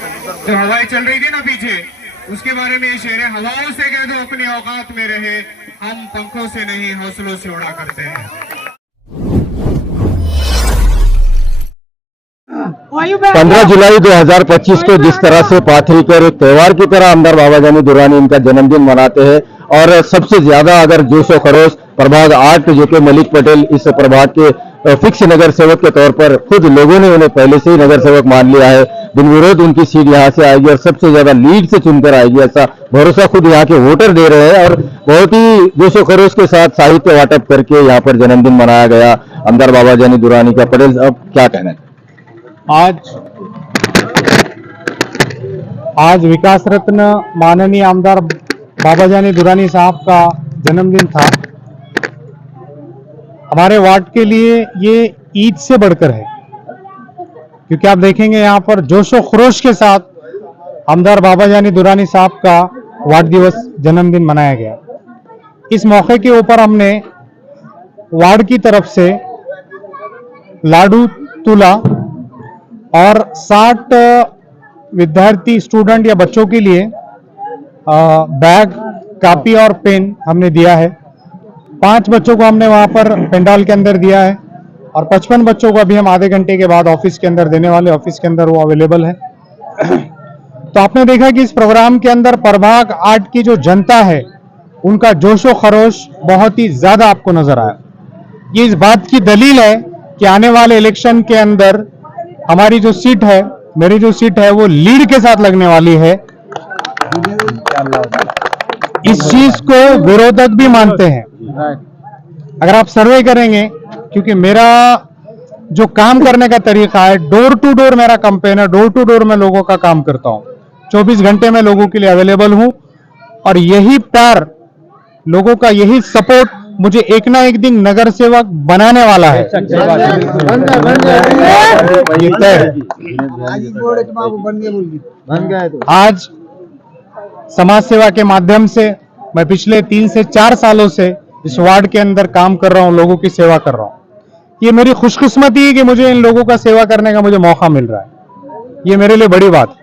जो हवाएं चल रही थी ना पीछे, उसके बारे में ये शेर है। हवाओं से कह दो अपनी औकात में रहे, हम पंखों से नहीं हौसलों से उड़ा करते हैं। 15 जुलाई 2025 को जिस तरह से पाथरी कर एक त्यौहार की तरह आमदार बाबा जानी दुरानी इनका जन्मदिन मनाते हैं, और सबसे ज्यादा अगर जोश व खरोश प्रभाग 8 जो कि मलिक पटेल इस प्रभाग के फिक्स नगर सेवक के तौर पर खुद लोगों ने उन्हें पहले से ही नगर सेवक मान लिया है। बिन विरोध उनकी सीट यहाँ से आएगी और सबसे ज्यादा लीड से चुनकर आएगी, ऐसा भरोसा खुद यहाँ के वोटर दे रहे हैं। और बहुत ही जोश व खरोश के साथ साहित्य वाटप करके यहाँ पर जन्मदिन मनाया गया आमदार बाबा जानी दुरानी का। पटेल अब क्या कहना है? आज विकास रत्न माननीय आमदार बाबा जानी दुरानी साहब का जन्मदिन था। हमारे वार्ड के लिए ये ईद से बढ़कर है, क्योंकि आप देखेंगे यहाँ पर जोशो खरोश के साथ आमदार बाबा जानी दुरानी साहब का वार्ड दिवस जन्मदिन मनाया गया। इस मौके के ऊपर हमने वार्ड की तरफ से लाडू तुला और 60 विद्यार्थी स्टूडेंट या बच्चों के लिए बैग, कापी और पेन हमने दिया है। 5 बच्चों को हमने वहां पर पंडाल के अंदर दिया है और 55 बच्चों को अभी हम आधे घंटे के बाद ऑफिस के अंदर देने वाले, ऑफिस के अंदर वो अवेलेबल है। तो आपने देखा कि इस प्रोग्राम के अंदर प्रभाग 8 की जो जनता है उनका जोशो खरोश बहुत ही ज्यादा आपको नजर आया। ये इस बात की दलील है कि आने वाले इलेक्शन के अंदर हमारी जो सीट है, मेरी जो सीट है, वो लीड के साथ लगने वाली है। इस चीज को विरोधक भी मानते हैं। अगर आप सर्वे करेंगे, क्योंकि मेरा जो काम करने का तरीका है, डोर टू डोर मेरा कैंपेन है, डोर टू डोर मैं लोगों का काम करता हूं, 24 घंटे में लोगों के लिए अवेलेबल हूं। और यही प्यार लोगों का, यही सपोर्ट मुझे एक ना एक दिन नगर सेवक बनाने वाला है। आज समाज सेवा के माध्यम से मैं पिछले 3 से 4 सालों से इस वार्ड के अंदर काम कर रहा हूं, लोगों की सेवा कर रहा हूं। ये मेरी खुशकिस्मती है कि मुझे इन लोगों का सेवा करने का मुझे मौका मिल रहा है। ये मेरे लिए बड़ी बात है।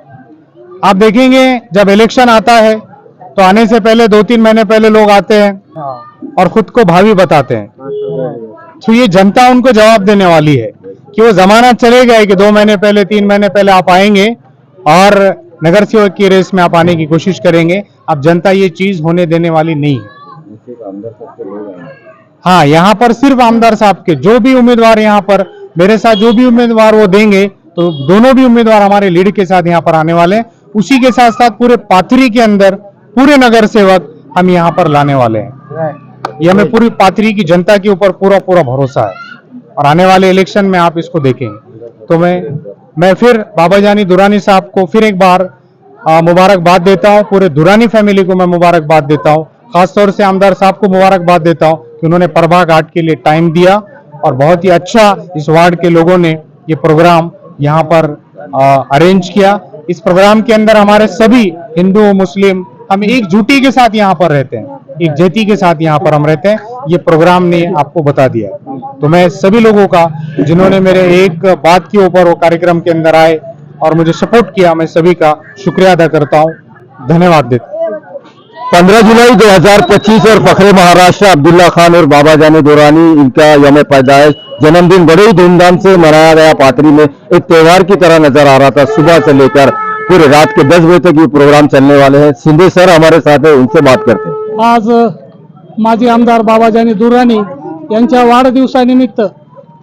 आप देखेंगे जब इलेक्शन आता है तो आने से पहले 2-3 महीने पहले लोग आते हैं और खुद को भावी बताते हैं। तो ये जनता उनको जवाब देने वाली है कि वो जमाना चले गया है कि 2 महीने पहले, 3 महीने पहले आप आएंगे और नगर सेवक की रेस में आप आने की कोशिश करेंगे। अब जनता ये चीज होने देने वाली नहीं है। हाँ, यहाँ पर सिर्फ आमदार साहब के जो भी उम्मीदवार यहाँ पर मेरे साथ जो भी उम्मीदवार वो देंगे, तो दोनों भी उम्मीदवार हमारे लीड के साथ यहाँ पर आने वाले हैं। उसी के साथ साथ पूरे पाथरी के अंदर पूरे नगर सेवक हम यहाँ पर लाने वाले हैं। ये हमें पूरी पाथरी की जनता के ऊपर पूरा भरोसा है और आने वाले इलेक्शन में आप इसको देखेंगे। तो मैं फिर बाबा जानी दुरानी साहब को फिर एक बार मुबारकबाद देता हूं। पूरे दुरानी फैमिली को मैं मुबारकबाद देता हूं। खासतौर से आमदार साहब को मुबारकबाद देता हूं कि उन्होंने प्रभाग 8 के लिए टाइम दिया और बहुत ही अच्छा इस वार्ड के लोगों ने ये प्रोग्राम यहाँ पर अरेंज किया। इस प्रोग्राम के अंदर हमारे सभी हिंदू मुस्लिम हम एकजुटी के साथ यहाँ पर रहते हैं, एक जेती के साथ यहाँ पर हम रहते हैं। ये प्रोग्राम ने आपको बता दिया। तो मैं सभी लोगों का, जिन्होंने मेरे एक बात के ऊपर वो कार्यक्रम के अंदर आए और मुझे सपोर्ट किया, मैं सभी का शुक्रिया अदा करता हूँ, धन्यवाद देता हूँ। 15 जुलाई 2025 और फखरे महाराष्ट्र अब्दुल्ला खान और बाबा जानी दुरानी इनका यौम पैदाइश जन्मदिन बड़े ही धूमधाम से मनाया गया। पाथरी में एक त्यौहार की तरह नजर आ रहा था। सुबह से लेकर पूरे रात के 10 बजे तक ये प्रोग्राम चलने वाले हैं। शिंदे सर हमारे साथ है, उनसे बात करते हैं। आज माजी आमदार बाबा जानी दुरानी यांच्या वाढदिवसानिमित्त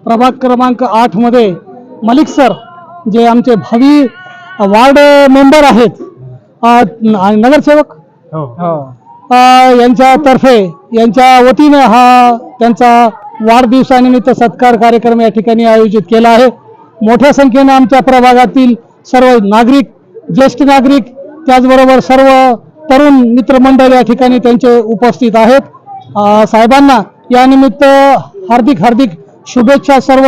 प्रभाग क्रमांक 8 मध्ये मलिक सर, जे आमचे भावी वार्ड मेंबर आहेत, नगरसेवक यांच्यातर्फे यांच्या वतीने हा त्यांचा वाढदिवसानिमित्त सत्कार कार्यक्रम या ठिकाणी आयोजित केला आहे। मोठ्या संख्येने आमच्या प्रभागातील सर्व नागरिक, ज्येष्ठ नागरिक, त्याचबरोबर सर्व तरुण मित्रमंडळ या ठिकाणी त्यांचे उपस्थित आहेत। साहेबांना या निमित्त हार्दिक शुभेच्छा सर्व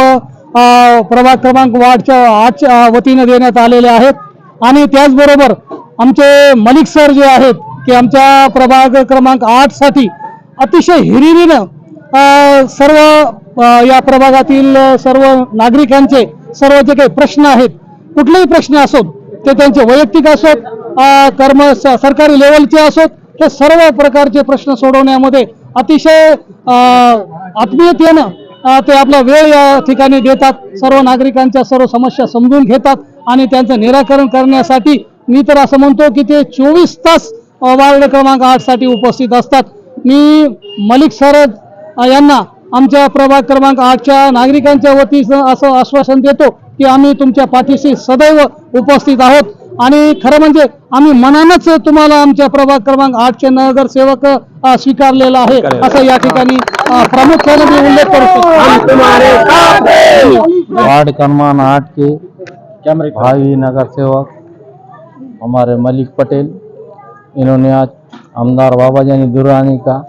प्रभाग क्रमांक 8च्या वतीने देण्यात आलेले आहेत। आणि त्याचबरोबर आमचे मलिक सर जे आहेत की आमच्या प्रभाग क्रमांक 8 साठी अतिशय हिरिरीने सर्व या प्रभागातील सर्व नागरिकांचे सर्व जे काही प्रश्न आहेत, कुठलेही प्रश्न असोत ते त्यांचे वैयक्तिक असोत, सरकारी लेवलचे असोत, हे सर्व प्रकारचे प्रश्न सोडवण्यामध्ये अतिशय आत्मीयतेनं ते आपला वेळ या ठिकाणी देतात. सर्व नागरिकांच्या सर्व समस्या समजून घेतात आणि त्यांचं निराकरण करण्यासाठी मी तर असं म्हणतो की ते 24 तास वार्ड क्रमांक 8 साठी उपस्थित असतात. मी मलिक सर यांना आमच्या प्रभाग क्रमांक 8च्या नागरिकांच्या वतीनं असं आश्वासन देतो की आम्ही तुमच्या पाठीशी सदैव उपस्थित आहोत आणि खरं म्हणजे आम्ही मनानच तुम्हाला आमच्या प्रभाग क्रमांक 8चे नगरसेवक स्वीकारलेला आहे असं या ठिकाणी प्रामुख्याने मी उल्लेख करतो. वार्ड क्रमांक 8 के भावी नगर सेवक हमारे मलिक पटेल, इन्होंने आज आमदार बाबाजानी दुरानी का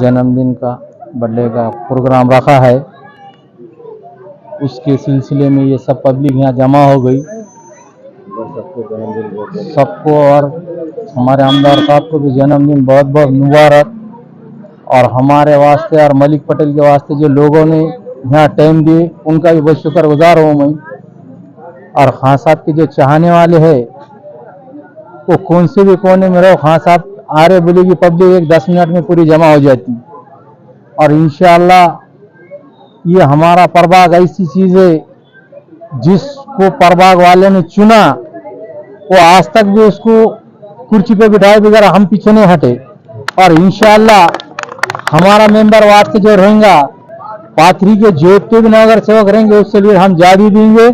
जन्मदिन का बर्थडे का प्रोग्राम रखा है। उसके सिलसिले में ये सब पब्लिक यहाँ जमा हो गई सबको, और हमारे आमदार साहब को भी जन्मदिन बहुत बहुत मुबारक। और हमारे वास्ते और मलिक पटेल के वास्ते जो लोगों ने यहाँ टाइम दिए उनका भी बहुत शुक्रगुजार हूँ मैं। और खान साहब के जो चाहने वाले हैं वो कौन से भी कोने में रहो, खान साहब आ रहे बोलेगी पब्लिक एक 10 मिनट में पूरी जमा हो जाती। और इंशाअल्लाह ये हमारा प्रभाग ऐसी चीज़ है जिसको प्रभाग वाले ने चुना वो आज तक भी उसको कुर्सी पे बिठाए बगैर हम पीछे नहीं हटे। और इंशाअल्लाह हमारा मेंबर वार्ड से जो रहेगा, पाथरी के जो भी नगर सेवक रहेंगे उससे लिए हम जारी देंगे।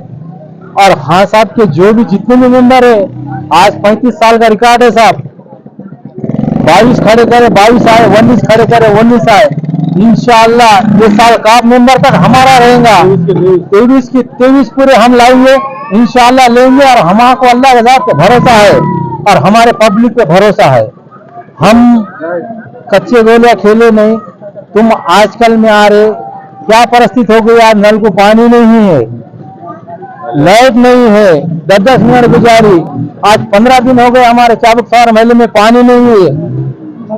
और खान साहब के जो भी जितने भी मेंबर है, आज 35 साल का रिकॉर्ड है साहब, 22 खड़े करे 22 आए, 19 खड़े करे 19 आए। इंशाअल्लाह ये साल का मेंबर तक हमारा रहेगा, 23 पूरे हम लाएंगे इंशाअल्लाह लेंगे। और हमारे अल्लाह के साथ भरोसा है और हमारे पब्लिक पे भरोसा है। हम कच्चे गोलियां खेले नहीं। तुम आजकल में आ रहे, क्या परिस्थिति हो गई, आज नल को पानी नहीं है, लाइट नहीं है, 10-10 मिनट गुजारी। आज 15 दिन हो गए हमारे चाबुकसर महल में पानी नहीं है।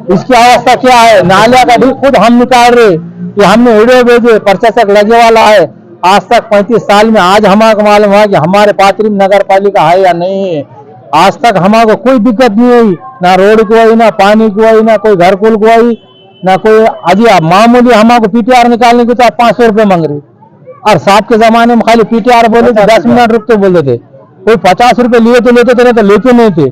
इसकी अवस्था क्या है, नालिया का भी खुद हम निकाल रहे कि हमने वीडियो भेजे, प्रशासक लगे वाला है। आज तक 35 साल में आज हमारे मालूम हुआ कि हमारे पाथरी नगर पालिका है या नहीं है। आज तक हमारे कोई दिक्कत नहीं हुई, ना रोड को आई, ना पानी को आई, ना कोई घर कुल को आई, ना कोई अजी मामूली हमारे पीटीआर निकालने की तो आप 500 रुपये मांग रहे। और साहब के जमाने में खाली पीटीआर बोले थे 10 मिनट रुकते बोलते थे, कोई 50 रुपये लिए तो लेते थे, तो लेते नहीं थे।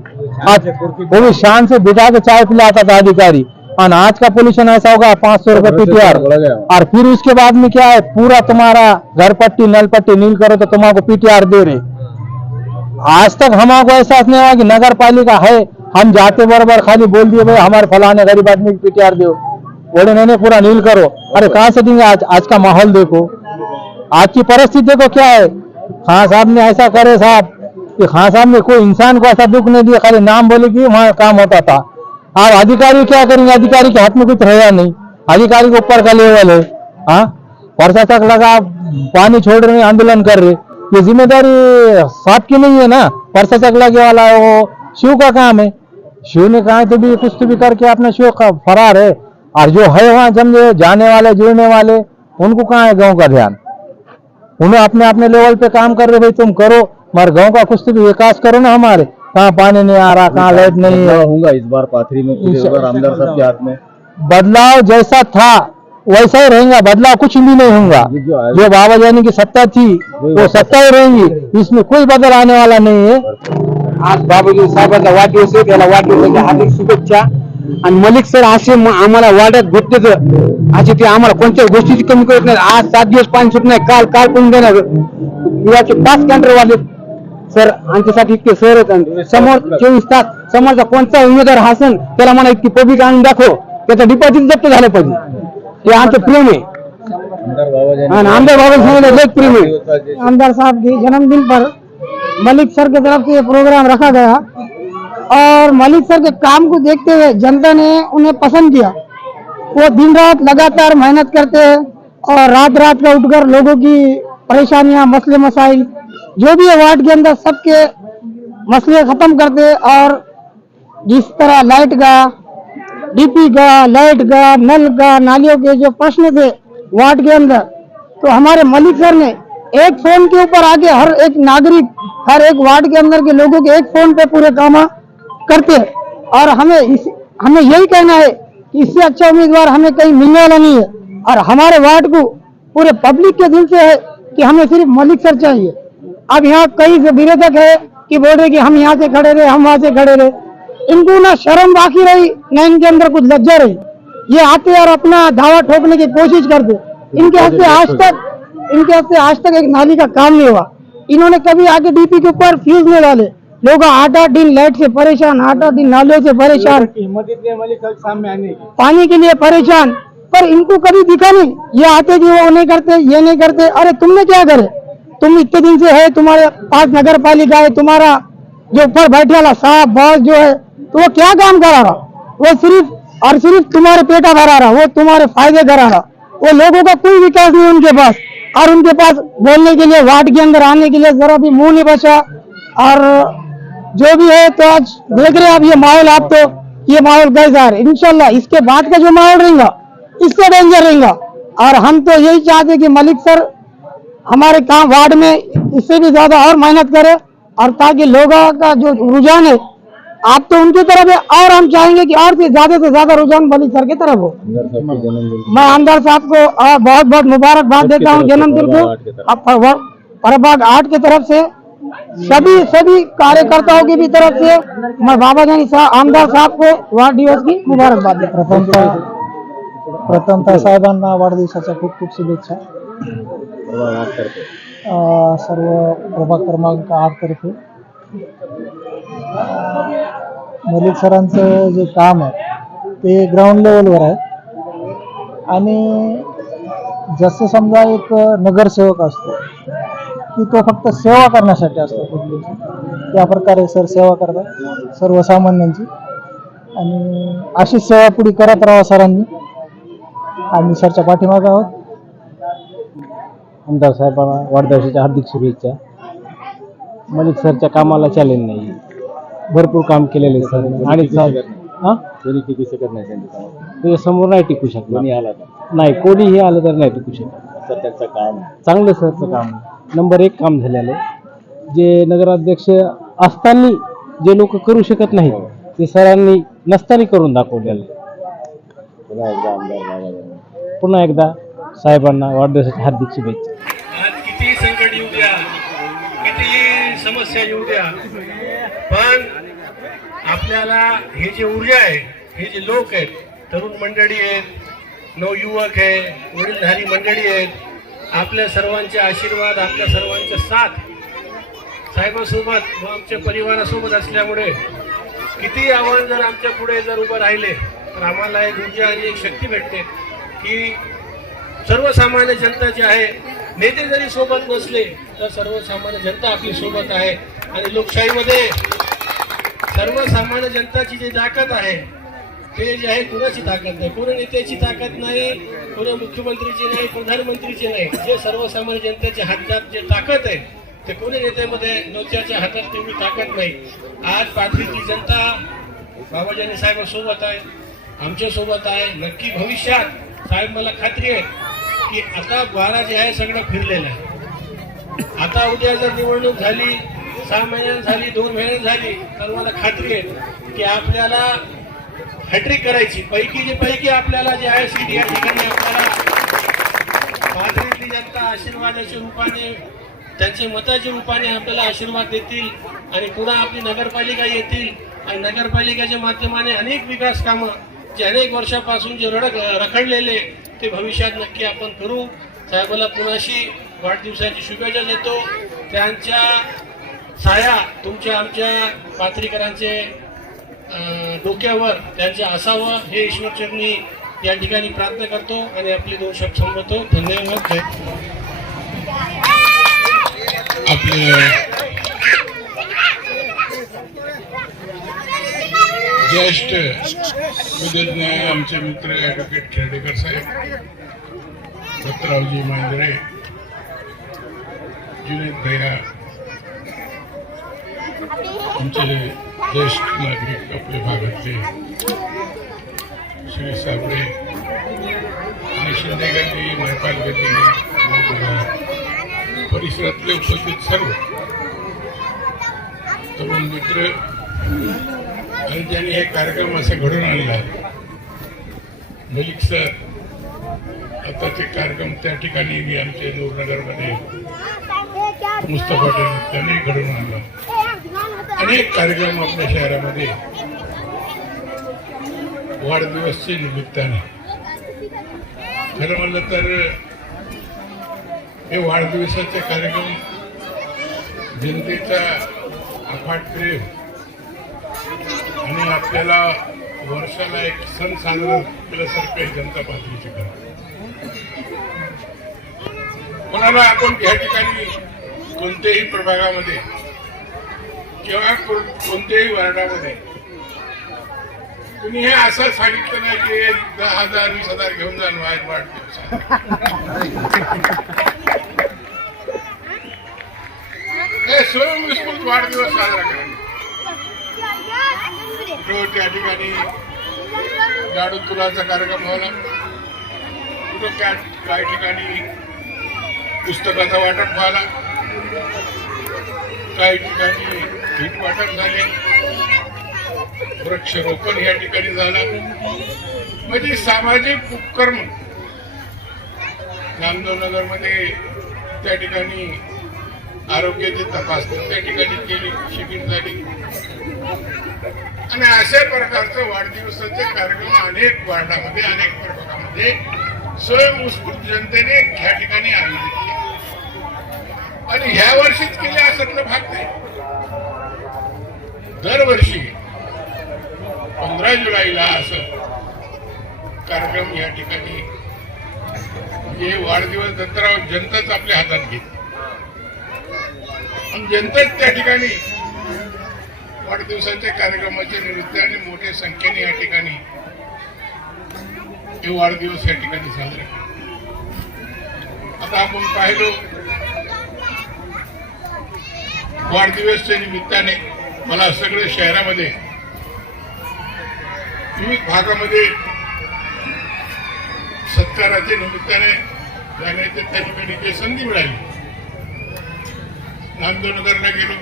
आज वो भी शान से बिठा के चाय पिलाता था अधिकारी। और आज का पोल्यूशन ऐसा होगा 500 रुपये पीटीआर। और फिर उसके बाद में क्या है, पूरा तुम्हारा घर पट्टी नल पट्टी नील करो तो तुम्हारे पीटीआर दे रहे। आज तक हमारे एहसास नहीं हुआ कि नगर पालिका है। हम जाते बराबर खाली बोल दिए भाई हमारे फलाने गरीब आदमी की पीटीआर दो, बोले नहीं पूरा नील करो। अरे कहाँ से देंगे? आज का माहौल देखो, आज की परिस्थिति देखो क्या है। खान साहब ने ऐसा करे साहब कि खान साहब ने कोई इंसान को ऐसा दुख नहीं दिया, खाली नाम बोले कि वहाँ काम होता था। अब अधिकारी क्या करेंगे? अधिकारी के हाथ में कुछ रहेगा नहीं, अधिकारी के ऊपर का लेवल है। हाँ, प्रशासक लगा पानी छोड़ रहे, आंदोलन कर रहे, ये जिम्मेदारी साहब की नहीं है ना, प्रशासक लगे वाला है, वो शिव का काम है। शिव ने कहा तो भी कुछ तो भी करके अपना शिव का फरार है। और जो है वहाँ जमने जाने वाले जुड़ने वाले उनको कहाँ है गाँव का ध्यान? उन्हें अपने अपने लेवल पे काम कर रहे, भाई तुम करो मगर गांव का कुछ तो भी विकास करो ना। हमारे कहाँ पानी नहीं आ रहा, कहाँ लाइट नहीं है। होगा इस बार पाथरी में आमदार साहब के हाथ में बदलाव जैसा था वैसा ही रहेगा, बदलाव कुछ भी नहीं होगा। जो बाबा जानी की सत्ता थी वो सत्ता ही रहेगी, इसमें कोई बदल आने वाला नहीं है। आज बाबाजी साहेबांचा वाढदिवस आहे, त्याला वाढदिवसाच्या हार्दिक शुभेच्छा। आणि मलिक सर असे आम्हाला वाड्यात भेटते असे ते आम्हाला कोणत्याही गोष्टीची कमी करत नाही। आज 7 दिवस पाणी सुट नाही, काल पण देणार याचे 5 कॅन्टर वाढले सर आमच्यासाठी इतके सर आहेत। समोर 24 तास समोरचा कोणता उमेदवार हासन त्याला म्हणा इतकी पब्लिक आणून दाखव, त्याचा डिपॉझिट जप्त झालं पाहिजे, हे आमचं प्रेम है। आमदार बाबा से प्रेम है। आमदार साहब के जन्मदिन पर मलिक सर की तरफ से ये प्रोग्राम रखा गया और मलिक सर के काम को देखते हुए जनता ने उन्हें पसंद किया। वो दिन रात लगातार मेहनत करते हैं और रात रात का उठकर लोगों की परेशानियां मसले मसाइल जो भी है वार्ड के अंदर सबके मसले खत्म करते हैं। और जिस तरह लाइट का, डीपी का, लाइट का, नल का, नालियों के जो प्रश्न थे वार्ड के अंदर, तो हमारे मलिक सर ने एक फोन के ऊपर आके हर एक नागरिक, हर एक वार्ड के अंदर के लोगों के एक फोन पे पूरे काम करते हैं। और हमें यही कहना है कि इससे अच्छा उम्मीदवार हमें कहीं मिलने वाला नहीं है। और हमारे वार्ड को पूरे पब्लिक के दिल से है कि हमें सिर्फ मलिक सर चाहिए। अब यहाँ कई विरोधक है कि बोल रहे कि हम यहाँ से खड़े रहे, हम वहां से खड़े रहे। इनको ना शर्म बाकी रही, ना इनके अंदर कुछ लज्जा रही। ये आते और अपना दावा ठोकने की कोशिश करते। इनके हाथ से आज तक एक नाली का काम नहीं हुआ। इन्होंने कभी आके डीपी के ऊपर फ्यूज नहीं डाले। लोग 8-8 दिन लाइट से परेशान, 8-8 दिन नालियों से परेशान, पानी के लिए परेशान, पर इनको कभी दिखा नहीं। ये आते कि वो नहीं करते, ये नहीं करते। अरे तुमने क्या करे? तुम इतने दिन से है, तुम्हारे पास नगर पालिका है, तुम्हारा जो ऊपर बैठे वाला साहब बॉस जो है, तो वो क्या काम करा रहा? वो सिर्फ तुम्हारे पेटा भरा रहा, वो तुम्हारे फायदे करा रहा। वो लोगों का कोई विकास नहीं उनके पास। और उनके पास बोलने के लिए, वार्ड के अंदर आने के लिए जरा भी मुंह नहीं बचा। और जो भी है, तो आज देख रहे हैं आप ये माहौल, आप तो ये माहौल कैसा है। इंशाल्लाह इसके बाद का जो माहौल रहेगा इससे डेंजर रहेगा। और हम तो यही चाहते कि मलिक सर हमारे काम वार्ड में इससे भी ज्यादा और मेहनत करे, और ताकि लोगों का जो रुझान है आप तो उनकी तरफ है, और हम चाहेंगे कि और से ज्यादा रुझान मलिक सर की तरफ हो। मैं आमदार साहब को बहुत बहुत मुबारकबाद देता हूँ जन्मदिन को। प्रभाग 8 की तरफ से सभी कार्यकर्ताओं की भी तरफ से मैं बाबा जानी आमदार साहब को वार्ड दिवस की मुबारकबाद देता हूँ। प्रथमतः साहेबांना वाढदिवसाच्या खूप खूप शुभेच्छा। सर्व प्रभाग क्रमांक 8 तर्फे मलिक सरांचं जे काम आहे ते ग्राउंड लेवलवर आहे। आणि जसं समजा एक नगरसेवक असतो की तो फक्त सेवा करण्यासाठी असतो, त्या प्रकारे सर सेवा करतात सर्वसामान्यांची। आणि अशीच सेवा पुढे करत राहा सरांनी। आम्ही सरच्या पाठीमागे आहोत। आमदार साहेबांना वाढदिवसाच्या हार्दिक शुभेच्छा। मलिक सरच्या कामाला चॅलेंज नाही, भरपूर काम केलेले सर। आणि कोणी टिकू शकत नाही त्यांच्या समोर, नाही टिकू शकत नाही, कोणीही आलं तर नाही टिकू शकत। सर त्यांचं काम चांगलं, सरचं काम नंबर 1 काम झालेलं आहे। जे नगराध्यक्ष असताना जे लोक करू शकत नाहीत ते सरांनी नसताना करून दाखवलेलं आहे। पुन्हा एकदा साहेबांना वाढदिवसाच्या हार्दिक शुभेच्छा। आज किती संकट येऊ द्या, किती समस्या येऊ द्या, पण आपल्याला हे जे ऊर्जा आहे, हे जे लोक आहेत, तरुण मंडळी आहेत, नवयुवक आहे, वडीलधारी मंडळी आहेत, आपल्या सर्वांचे आशीर्वाद, आपल्या सर्वांचा साथ साहेबांसोबत व आमच्या परिवारासोबत असल्यामुळे किती आव्हान जर आमच्या पुढे जर उभं राहिले तर आम्हाला एक ऊर्जा आणि एक शक्ती भेटते की सर्वसामान्य जनता जी आहे, नेते जरी सोबत नसले तर सर्वसामान्य जनता आपली सोबत आहे। आणि लोकशाहीमध्ये सर्वसामान्य जनताची जी ताकद आहे ते जे आहे, कुणाची ताकद नाही, कोणी नेत्याची ताकद नाही, कोणी मुख्यमंत्रीची नाही, प्रधानमंत्रीची नाही। जे सर्वसामान्य जनतेच्या हातात जे ताकद आहे ते कोणी नेत्याच्या हातात तेवढी ताकद नाही। आज पाथरीची जनता बाबाजानी साहेबांसोबत आहे, आमच्या सोबत आहे। नक्की भविष्यात साहेब, मला खात्री आहे की आता 12 जे आहे सगळं फिरलेलं आहे। आता उद्या जर निवडणूक झाली, 6 महिन्यात झाली, 2 महिन्यात झाली, तर मला खात्री आहे की आपल्याला हॅट्रिक करायची। पैकी आपल्याला जे आहे सीट या ठिकाणी आपल्याला पाथरीतली जनता आशीर्वादाच्या रूपाने, त्यांच्या मताच्या रूपाने आपल्याला आशीर्वाद देतील आणि पुन्हा आपली नगरपालिका येतील आणि नगरपालिकेच्या माध्यमाने अनेक विकास कामं जे अनेक वर्षापासून जे रखडलेले ते भविष्यात नक्की आपण करू। साहेबाला पुन्हाशी वाढदिवसाची शुभेच्छा देतो। त्यांच्या साया तुमच्या आमच्या पाथरीकरांचे डोक्यावर त्यांचे असावं हे ईश्वरचरणी या ठिकाणी प्रार्थना करतो आणि आपले 2 शब्द संपवतो। धन्यवाद। आपले ज्येष्ठ विधिज्ञ आमचे मित्र ॲडव्होकेट खेर्डेकर साहेब, दत्तरावजी मांजरे, जुनेद भैया, आमचे ज्येष्ठ नागरिक आपल्या भागातले श्री साबळे आणि शिंदे गल्ली, महिपाल गल्ली, परिसरातले उपस्थित सर्व तरुण मित्र आणि ज्यांनी हे कार्यक्रम असे घडून आणला आहे. मलिक सर आताचे कार्यक्रम त्या ठिकाणी मी आमचे नूरनगरमध्ये मुस्तफा त्यांनी घडून आणला. अनेक कार्यक्रम आपल्या शहरामध्ये वाढदिवसच्या निमित्ताने, खरं म्हणलं तर हे वाढदिवसाचे कार्यक्रम जनतेचा अफाट प्रेम आणि आपल्याला वर्षाला एक सण साजरा केल्यासारखं जनता पातळीचे करतो. कोणाला आपण या ठिकाणी कोणत्याही प्रभागामध्ये किंवा कोणत्याही वार्डामध्ये तुम्ही हे असं सांगितलं नाही की 10,000 20,000 घेऊन जाण वाढदिवस. हे स्वयंस्फूर्त वाढदिवस साजरा करा. त्या ठिकाणी गाडू तुलाचा कार्यक्रम झाला, कुठं काही ठिकाणी पुस्तकाचा वाटप झाला, काही ठिकाणी भीट वाटप झाले, वृक्षरोपण या ठिकाणी झालं. म्हणजे सामाजिक उपक्रम नामदेवनगरमध्ये त्या ठिकाणी आरोग्याची तपासणी त्या ठिकाणी केली, शिबिर झाली आणि अशा प्रकारचे वाढदिवसाचे कार्यक्रम अनेक वार्डामध्ये अनेक प्रभागामध्ये स्वयंस्फूर्त जनतेने या ठिकाणी आयोजित केले आणि ह्या वर्षीच केले असं भाग नाही. दरवर्षी 15 जुलैला असं कार्यक्रम या ठिकाणी हे वाढदिवस दत्तराव जनताच आपल्या हातात घेत आणि जनताच त्या ठिकाणी वाढदिवसाच्या कार्यक्रमाच्या निमित्ताने मोठ्या संख्येने या ठिकाणी हे वाढदिवस या ठिकाणी साजरे. आता आपण पाहिलो वाढदिवसच्या निमित्ताने मला सगळ्या शहरामध्ये विविध भागामध्ये सत्काराच्या निमित्ताने जाण्याची त्या ठिकाणी संधी मिळाली. नामदेवनगरला गेलो,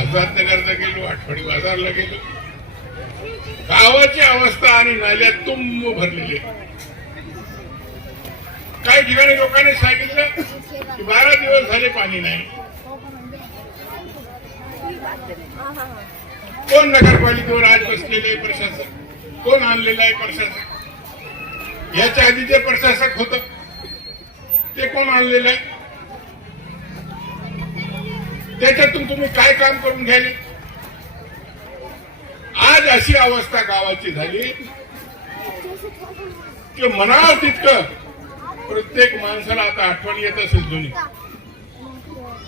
आझादनगरला गेलो, आठवडी बाजारला गेलो. गावाची अवस्था आणि नाल्या तुंब भरलेले. काही ठिकाणी लोकांनी सांगितलं की 12 दिवस झाले पाणी नाही. कोण नगरपालिकेवर आज बसलेले प्रशासक, कोण आणलेलं आहे प्रशासक, याच्या आधी जे प्रशासक होत ते कोण आणलेलं आहे, त्याच्यातून तुम्ही काय काम करून घ्याले. आज अशी अवस्था गावाची झाली की म्हणावं तितकं प्रत्येक माणसाला आता आठवण येत असेल जुनी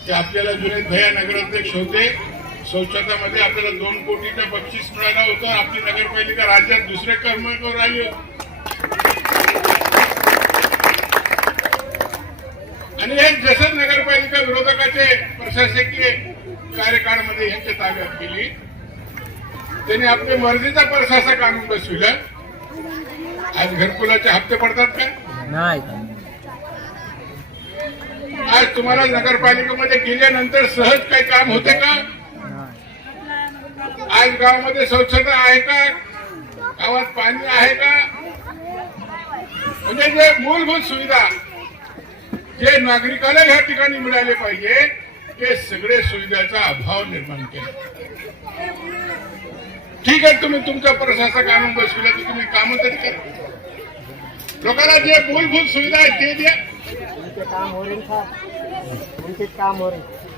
की आपल्याला जुने भैया नगराध्यक्ष होते. शौचामध्ये आपल्याला 2 कोटीचं बक्षीस मिळालं होतं. आपली नगरपालिका राज्यात दुसऱ्या क्रमांकावर आली होती आणि हे जसं नगरपालिका विरोधकाचे प्रशासकीय कार्यकाळामध्ये यांच्या ताब्यात गेली, त्यांनी आपल्या मर्जीचा प्रशासक आणून बसविला. आज घरकुलाचे हप्ते पडतात का? नाही. आज तुम्हाला नगरपालिकेमध्ये गेल्यानंतर सहज काही काम होते का? आज गावामध्ये स्वच्छता आहे का? गावात पाणी आहे का? म्हणजे जे मूलभूत सुविधा जे नागरिकाला या ठिकाणी मिळाले पाहिजे ते सगळे सुविधाचा अभाव निर्माण केला. ठीक आहे, तुम्ही तुमचा प्रशासक आणून बसविला तर तुम्ही काम तरी करा. लोकांना जे मूलभूत सुविधा आहे ते द्या.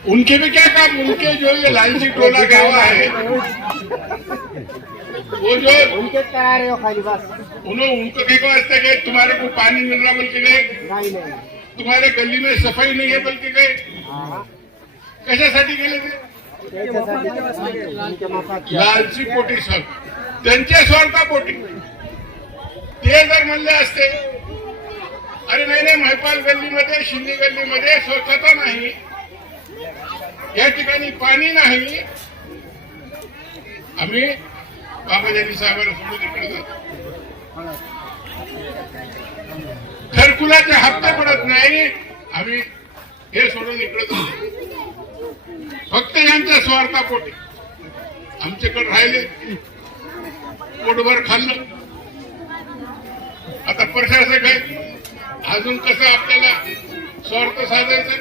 उनके भी क्या काम, उनके जो ये लालची टोला गाँव है वो जो उनके करा रहे हो खाली बस. उनको देखो वास्ते गए, तुम्हारे को पानी मिल रहा बोल के गए, तुम्हारे गली में सफाई नहीं है बोल के गए. कशासाठी गेले ते? लालची पोटी सब त्यांच्या स्वार्थापोटी. ते जर म्हणले असते अरे नाही महिपाल गल्लीमध्ये शिंदे गल्लीमध्ये स्वच्छता नाही, या ठिकाणी पाणी नाही, आम्ही बाबाजानी साहेबांना सोडून इकडे जातो. घरकुलाचे हप्ते पडत नाही, आम्ही हे सोडून इकडे जाते फक्त यांच्या स्वार्थापोटी. आमच्याकडे राहिले पोटभर खाल्लं. आता प्रशासक आहे अजून कसं आपल्याला स्वार्थ साधायचा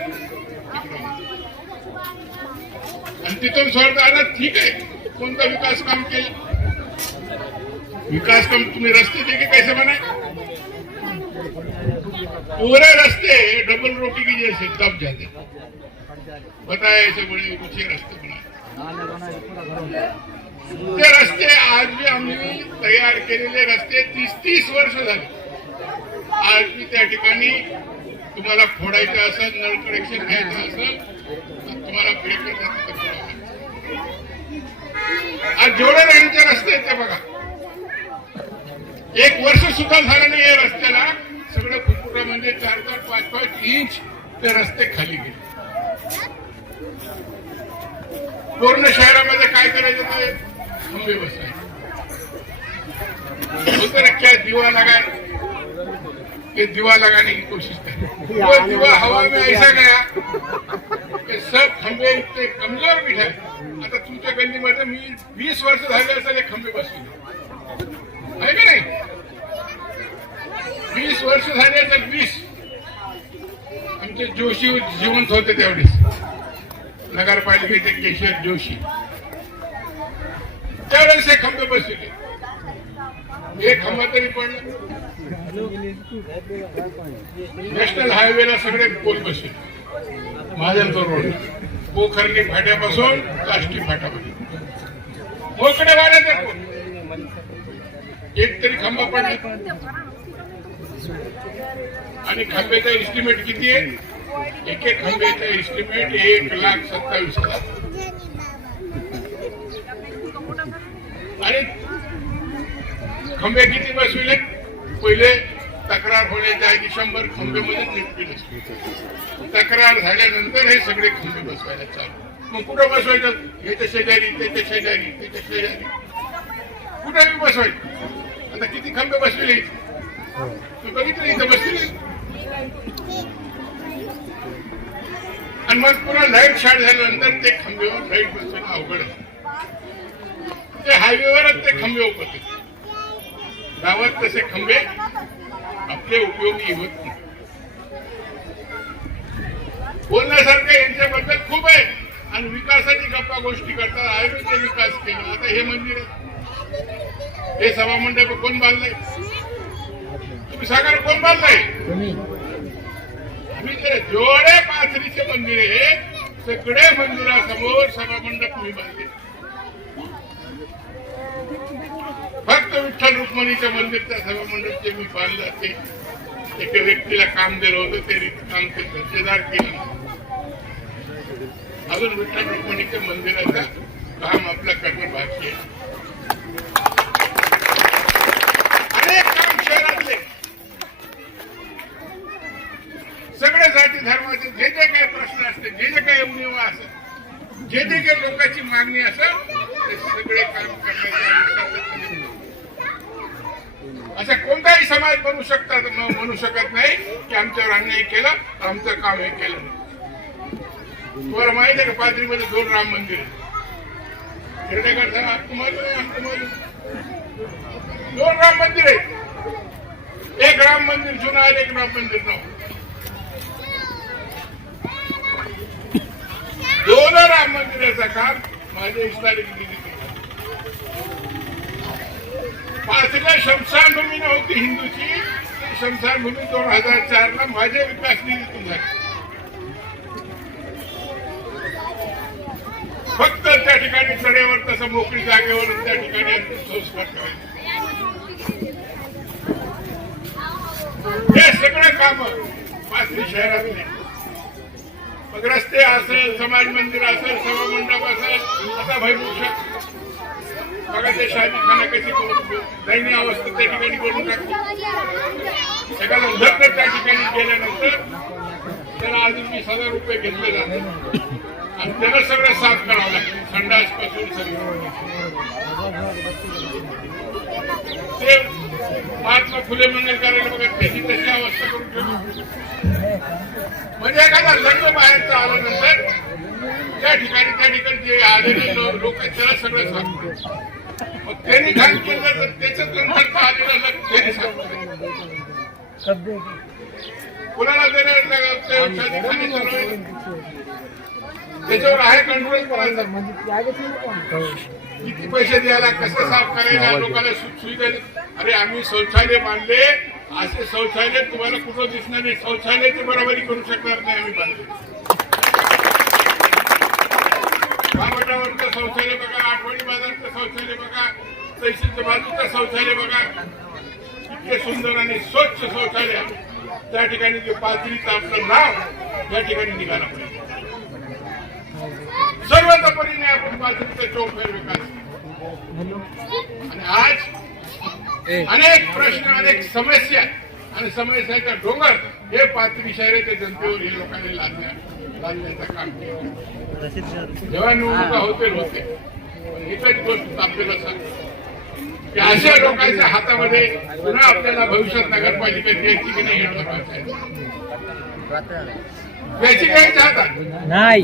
आणि तिथून स्वार्थ आला. ठीक आहे, कोणता विकास काम केलं? विकास काम तुम्ही रस्ते देखे कैसे बनाए? पूरे रस्ते डबल रोटी की जैसे दब जाते. बताया ऐसे बड़े ऊंचे रस्ते बनाए. ते रस्ते आज भी आम्ही तयार केलेले रस्ते 30-30 वर्ष झाले. आज मी त्या ठिकाणी तुम्हाला फोडायचं असेल, नळ कनेक्शन घ्यायचं असेल, तुम्हाला पे करण्याचं. आज जेवढे रेल्वेचे रस्ते आहेत ते बघा, 1 वर्ष सुद्धा झालं नाही या रस्त्याला. सगळं फुटफुटा म्हणजे 4-4, 5-5 इंच ते रस्ते खाली गेले. पूर्ण शहरामध्ये काय करायचं ते खंबे बसायचे. होतं ना क्या दिवा लगाए, ये दिवा लगाने की कोशिश करें. वो दिवा हवा में ऐसा गया कि सब खंबे इतने कमजोर भी है. आता तुमच्या गल्लीमध्ये मी 20 वर्ष झाले असेल हे खंबे बसले आहे का नाही? 20 वर्ष झाले तर 20. आमचे जोशी जिवंत होते त्यावेळेस, नगरपालिकेचे केशर जोशी, त्यावेळेस हे खंबे बसले. एक खंबा तरी पडला. नॅशनल हायवेला सगळे पोल बसले. महाजनचा रोड पोखरणी फाट्यापासून काष्टी फाट्यापर्यंत मोकळे वाड्याचे पोल. एक तरी खंबा पडला. आणि खांब्याचा एस्टिमेट किती आहे? एक खांब्याचा एस्टिमेट 1,27,000. आणि खंबे किती बसविले? पहिले तक्रार होण्याच्या आधी 100 खंबे मध्ये निघतील. तक्रार झाल्यानंतर हे सगळे खंबे बसवायला चालू. मग कुठं बसवायचं? याच्या शेजारी, त्याच्या शेजारी, त्याच्या शेजारी, कुठेही बसवायचं. आता किती खंबे बसविले तू बघितलं? इथं बसविले. आणि मग पुन्हा लाईट शार्ट झाल्यानंतर ते खंबेवर लाईट बसवणं अवघड आहे. ते हायवेवरच ते खंबे उभे. गावात तसे खंबे आपले उपयोगी होत नाही. बोलण्यासारखं यांच्याबद्दल खूप आहे. आणि विकासाची गप्पा गोष्टी करतात. आयुर्वेद विकास केला. आता हे मंदिर आहे, हे सभामंडप कोण बांधलंय? तुम्ही सांगा कोण बांधलंय? मी जेवढे पाथरीचे मंदिर आहे सगळे मंदिरासमोर सभामंडप मी बांधले. फक्त विठ्ठल रुक्मिणीच्या मंदिरच्या सभामंडप जे मी बांधलं ते एका व्यक्तीला काम दिलं होतं. ते काम ते दर्जेदार केलं. अजून विठ्ठल रुक्मिणीच्या मंदिराचं काम आपलं करणं बाकी आहे. अनेक काम शहरातले सगळे जाती धर्माचे जे जे काही प्रश्न असते, जे जे काही उणिवा असेल, जे जे काही लोकांची मागणी असेल ते सगळे काम करण्याचे. असा कोणताही समाज बनू शकत नाही की आमच्यावर अन्याय केला, आमचं काम हे केलं. तुम्हाला माहिती आहे का पाथरीमध्ये 2 राम मंदिर आहे. हिरडेकर साहेब आपको मालूम है, हमको मालूम. 2 राम मंदिर आहेत. एक राम मंदिर जुना आहे, एक राम मंदिर नव. दोन राम मंदिराचा काम माझ्या इस्तारीख दिली. पाथरीला शमशानभूमी नव्हती हिंदूची. शमशानभूमी 2004 ला माझ्या विकास निधीतून झाली. फक्त त्या ठिकाणी कडेवर तसं मोकळी जागेवर त्या ठिकाणी संस्कार करायचे. हे सगळं काम पाथरी शहरातले. मग रस्ते असेल, समाज मंदिर असेल, सभामंडप असेल. आता भैभूषण बघा ते शादीखाना कशी दयनीय अवस्था त्या ठिकाणी करून टाकतो. एखादं लग्न त्या ठिकाणी केल्यानंतर त्याला अजून 20,000 रुपये घेतले जातात. आणि त्याला सगळं साफ करावं लागतं, संडास पासून सगळं. ते महात्मा फुले मंगल कार्यालय बघा त्याची तशी अवस्था करून ठेवली. म्हणजे एखादा लग्न बाहेरचं आल्यानंतर त्या ठिकाणी जे आलेले लोक आहेत त्याला सगळं सांगतात. मग त्यांनी घाण केलं तर त्याच्यात नंतर आलेलं लग्न त्यांनी सांगतात. कुणाला त्याच्यावर आहे कंट्रोल करायचा. किती पैसे द्यायला, कसं साफ करायला, लोकांना सुविधा. अरे आम्ही शौचालय बांधले, असे शौचालय तुम्हाला कुठं दिसणार नाही. शौचालयाची बरोबरी करू शकणार नाही आम्ही बांधले. महामंडळावरचं शौचालय बघा, आठवडी बाजारचं शौचालय बघा, तहसीलच्या बाजूचं शौचालय बघा, इतके सुंदर आणि स्वच्छ शौचालय. त्या ठिकाणी जे पाथरीचं आपलं नाव या ठिकाणी निघाला पाहिजे. सर्वतोपरीने आपण पाथरीचा चौफेर विकास. आणि आज अनेक प्रश्न, अनेक समस्या आणि समस्याचा डोंगर हे पाथरी शहराच्या जनतेवर हे लोकांनी लादण्याचं काम केलं. जेव्हा निवडणुका होते पण एकच गोष्ट आपल्याला सांगतो की अशा लोकांच्या हातामध्ये पुन्हा आपल्याला भविष्यात नगरपालिका द्यायची की नाही याचा याची काही हातात नाही.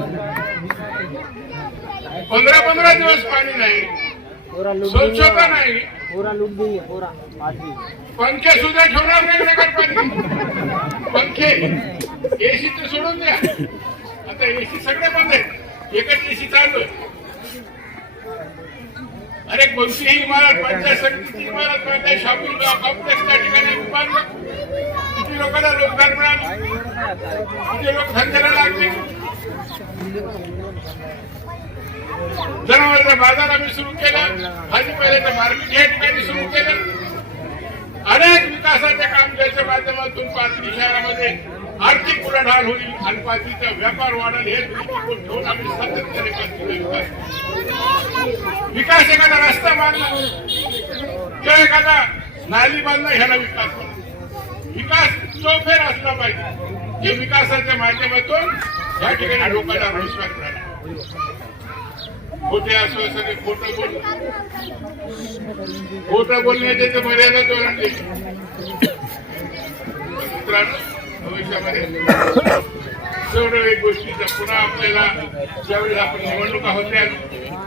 15 दिवस पाणी नाही, स्वच्छता नाही, पंखे सुद्धा ठेवणार नाही नगरपालिका. पंखे एसी तर सोडून द्या, आता एसी सगळे बंद आहेत, एकच एसी चालू आहे. अरे कोणतीही इमारत, पंचायत समितीची इमारत बांधल्या, शॉपिंग कॉम्प्लेक्स त्या ठिकाणी बांधलं, किती लोकांना रोजगार मिळाला, किती लोक धंद्याला लागले. जनावरांचा बाजार आम्ही सुरू केला, भाजीपाल्याचं मार्केट या ठिकाणी सुरू केलं. अनेक विकासाचे काम ज्याच्या माध्यमातून पाथरी शहरामध्ये आर्थिक उलाढाल होईल आणि पाथरीचा व्यापार वाढेल हे दृष्टिकोन ठेवून आम्ही सातत्याने पाथरीचा विकास. एखादा रस्ता बांधला किंवा एखादा नाली बांधला, ह्याला विकास म्हणा. विकास चौफेर असला पाहिजे जे विकासाच्या माध्यमातून या ठिकाणी लोकांना रोजगार मिळाला. खोटे आश्वासने, खोटं बोलण्याचे ते मर्यादा धोरण दिली. मित्रांनो, भविष्यामध्ये सर्व एक गोष्टीचा पुन्हा आपल्याला ज्यावेळेस आपण निवडणुका होत्या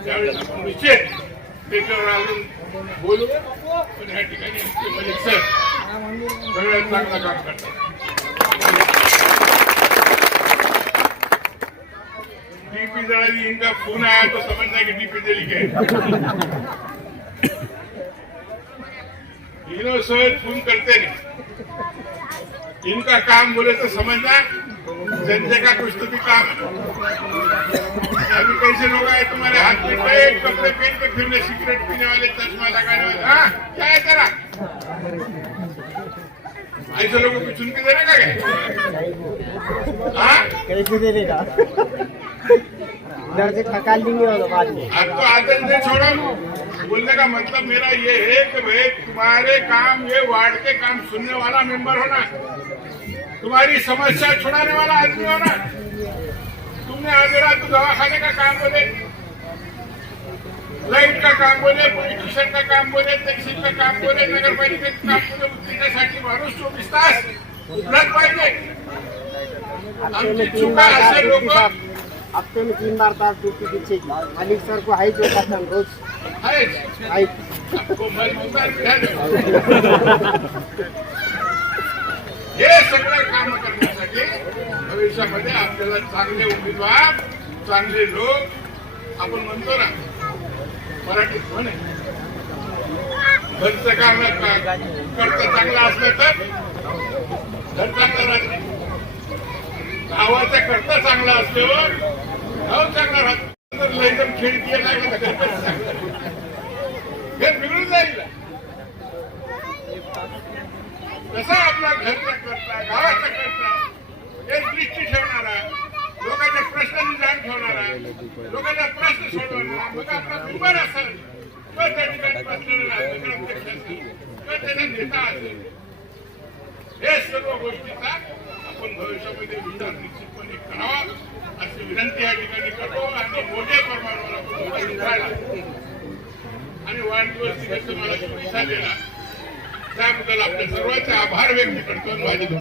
त्यावेळेस आपण निश्चित त्याच्यावर अजून बोलू. पण या ठिकाणी आमचे मलिक सर सगळ्यात चांगलं काम करतात. डीपी जळाली, इनका फोन आया तो समझना कि डीपी जली गए. इन्हों सहज फोन करते नहीं, इनका काम बोले तो समझना जनता का कुछ तो भी काम है. अभी कैसे लोग आए तुम्हारे हाथ में कपड़े पहन के फिरने, सिगरेट पीने वाले, चश्मा लगाने वाले. हाँ क्या है तेरा? ऐसे लोगों को चुन के देने का क्या? हाँ कैसे देगा? इधर से खकाल देंगे और बाद में आपको आदत नहीं छोड़ो. बोलने का मतलब मेरा ये है कि भाई तुम्हारे काम, ये वार्ड के काम सुनने वाला मेंबर होना, तुम्हारी समस्या छुड़ाने वाला आदमी होना. तुमने आज रात दवाखाने का काम बोले, लाइट का काम बोले, पोलीस स्टेशन का काम बोले, तहसील का काम बोले, नगरपालिका का काम बोले, त्याच्यासाठी माणूस 24 तास उपलब्ध पाहिजे. आमची चुका असे लोक हफ्ते में 3 बार तार टूटी पीछे की मालिक सर को हाई जो करता रोज हाई आपको मजबूत हे सगळं काम करण्यासाठी भविष्यामध्ये आपल्याला चांगले उमेदवार, चांगले लोक, आपण म्हणतो ना मराठीत म्हणे, घरचं काम करता चांगलं असलं तर घर चांगलं राहते. गावाचा करता चांगला असल्यावर गाव चांगला राहतो. तर लैदम खेळती लागला तर घरच चांगलं, घर बिघडून जाईल. कसा आपला घरचा करता, गावाचा करता एक दृष्टी ठेवणारा, लोकांच्या प्रश्नांनी जाण ठेवणारा, लोकांचा प्रश्न सोडवणारा, मग आपला उभार असेल किंवा त्या ठिकाणी बसलेला नगराध्यक्ष असेल किंवा त्याचा नेता असेल, हे सर्व गोष्टीचा आपण भविष्यामध्ये विचार निश्चितपणे करावा अशी विनंती या ठिकाणी करतो. आणि मोठ्या प्रमाणावर आणि वाढदिवस दिवस मला शुभेच्छा दिला त्याबद्दल आपल्या सर्वांचे आभार व्यक्त करतो.